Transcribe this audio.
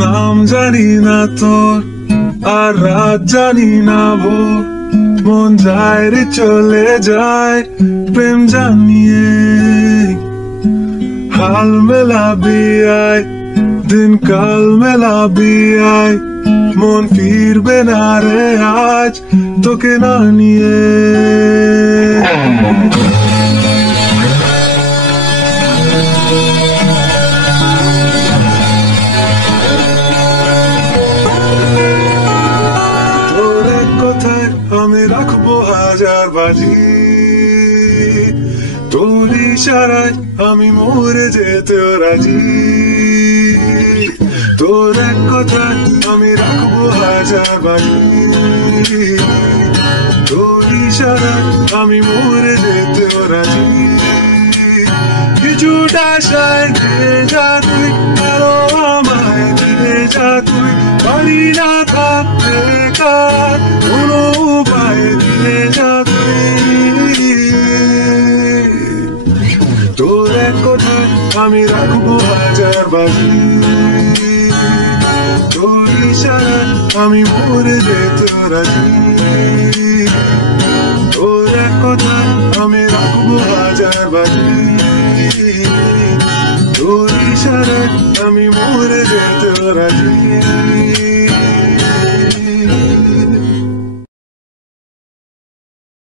নাম জানি না তোর আর রাত জানি না ভোর, মন যায় রে চলে যায় প্রেম জানিয়ে। হাল মেলাবি আয়, দিন কাল মেলাবি আয়, মন ফিরবে না রে আজ তোকে না নিয়ে। তোর এক কথায় আমি রাখবো হাজার বাজি, তোর ইশারায় আমি মরে যেতেও রাজি। তোর এক কথায় আমি রাখবো হাজার বাজি, তোর ইশারায় আমি মরে যেতেও রাজি। কিছুটা আশায় দিয়ে যা তুই, আরো আমায় দিয়ে যা তুই, পারি না থাকতে কার কোনো উপায় দিয়ে যা তুই। তোর এক কথায় আমি রাখবো হাজার বাজি, তোর ইশারায় আমি মরে যেতেও রাজি। তোর এক কথায় আমি রাখবো হাজার বাজি, তোর ইশারায় আমি মরে যেতেও রাজি।